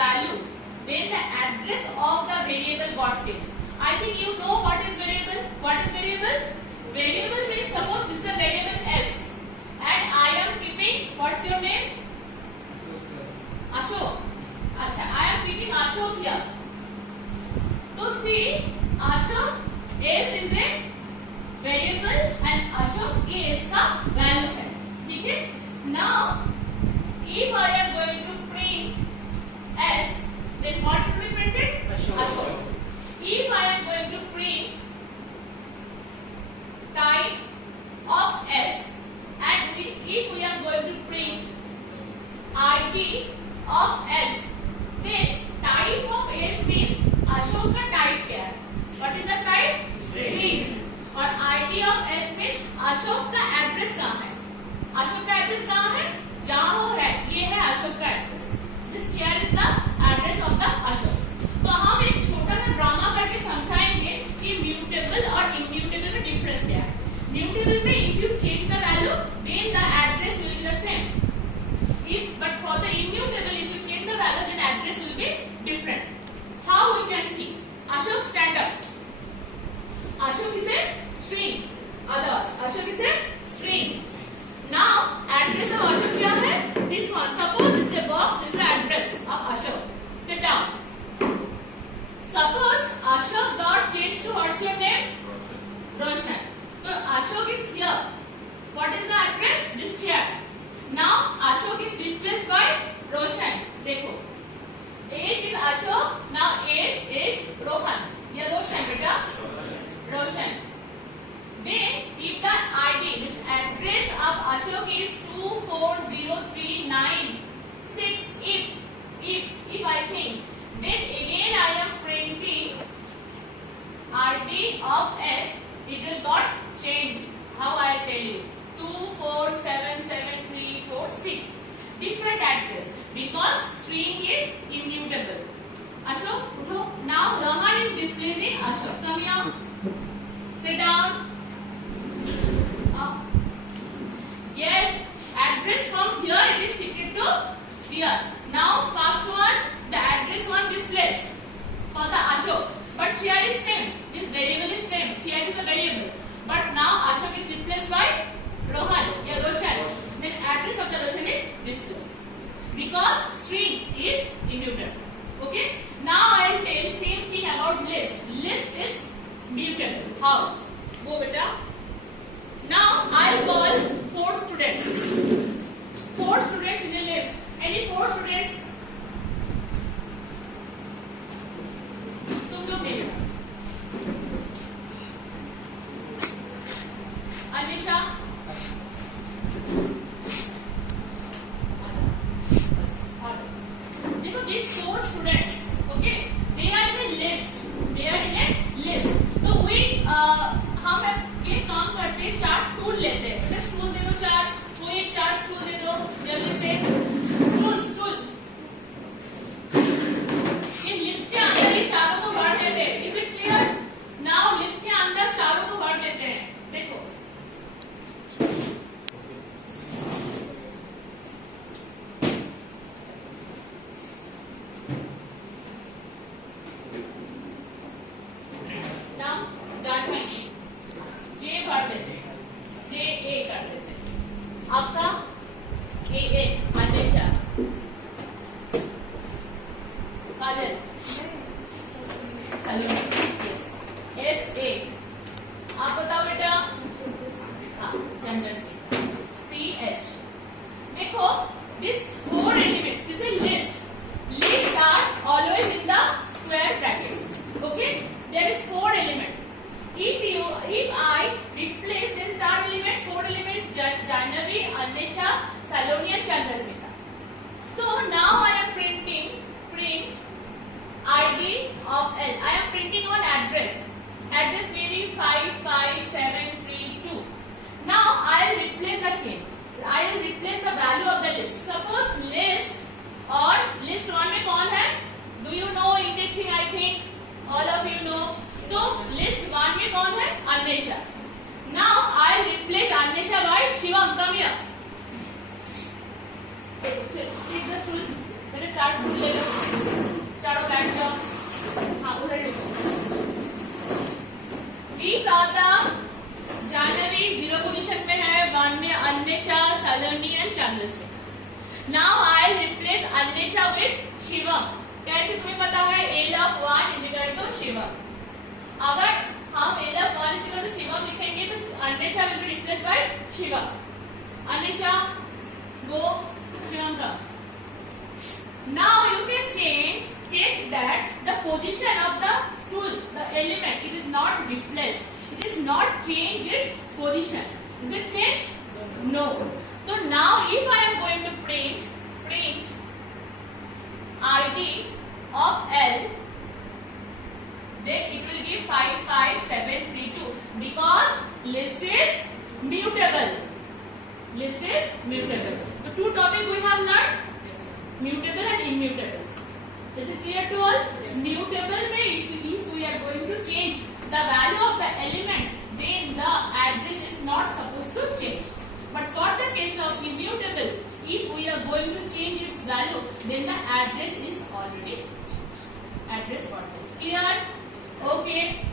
value when the address of the variable got changed. I think you know what is variable. What is variable? Variable means suppose this is a variable s and I am keeping, what's your name? Ashok. Acha, I am keeping Ashok here. So see, Ashok s is a variable and Ashok ये इसका value है. ठीक है? Now if I am going to print s, then what will be printed? Ashok. If I am going to print type of s and if we are going to print id of s, then type of s means Ashok का type क्या है? What is the type? String. और id of s means Ashok का address कहाँ है? अशोक का address कहाँ है? जहाँ वो है, ये है अशोक का address. This chair is the address of the Ashok. तो हम एक छोटा सा ड्रामा करके समझाएंगे कि म्यूटेबल और इम्यूटेबल में डिफरेंस क्या है. म्यूटेबल में if you change the value then the address will be the same. If but for the immutable, if you change the value, then address will be different. How we can see? Ashok stand up. Ashok is a string. Others, Ashok is a string. Now address of Ashok क्या है? This one. Suppose this is a box. This is the address of Ashok. Sit down. Suppose Ashok got changed to what's your name? Roshan. So Ashok is here. What is the address? This chair. Now Ashok is replaced by Roshan. देखो, Ash is Ashok. Now Ash is Rohan. ये Roshan बेटा. Roshan. Then if the ID, this address of Ashok is 2403996. If I think, then again I am printing ID of S. It will got changed. How I tell you? 2477346. Different address because string is immutable. Ashok, uठो. Now Raman is replacing Ashok. Come here. Sit down. Yes, address from here it is shifted to here. Now first one, the address one displays for the Ashok, but here is same. This variable is same. Here is a variable, but now Ashok is replaced by Rohan. Yeah, Roshan. Then address of the Roshan is displaced because string is immutable. Okay. Now I will tell same thing about list. List is mutable. How? Go beta. Now I call 4 students. 4 students in a list. Any 4 students? तुम लोग नहीं बेटा. अनिशा. देखो these 4 students. Okay. They are in a list. They are in a list. तो we हम ये काम करते हैं, चार्ट टूल लेते हैं. टूल दे दो चार्ट, कोई एक चार्ट टूल दे दो जल्दी से. स्टूल ये लिस्ट के अंदर ही चारों को भर देते हैं. Is it clear? Now list के अंदर चारों को भर देते हैं. देखो नाम जानवी जे भर देते हैं, जे ए कर देते हैं. आपका ए अन्वेषा, काजल, सलोनी, एस ए. आप बताओ बेटा. हाँ, चंद्रश्री. C H. देखो this 4 elements, this is list. List are always in the square brackets. Okay. There is 4 element. If I replace this 4 element, Janvi, Anisha, Saloni and Chandrasekhar. So now I am print ID of L. I am printing on address. Address may be 55732. Now I will replace the chain. I will replace the value of the list. Suppose list और list 1 में कौन है? Do you know indexing? I think all of you know. तो list 1 में कौन है? Anvesha. Now I replace Anvesha by Shivam. Come here. Take the stool. मेरे 4 stool ले लो. These are the January 0 position पे है, 1 में Anvesha, Saloni and Chandrashree. Now I'll replace Anvesha with Shivam. कैसे तुम्हें पता है? L of 1 is equal to Shivam. अगर हम L of 1 is equal to Shivam लिखेंगे तो Anvesha will be replaced by Shivam. Anvesha go, Shivam का. Now you can check that the position of the stool, the element, it is not replaced. It is not changed its position. Is it changed? No. So now if I am going to print ID of L, then it will give 55732 because list is mutable. List is mutable. The two topics we have learned, mutable and immutable. Is it clear to all? Mutable में if we are going to change the value of the element, then the address is not supposed to change. But for the case of immutable, if we are going to change its value, then the address is already changed. Address got changed. Clear? Okay.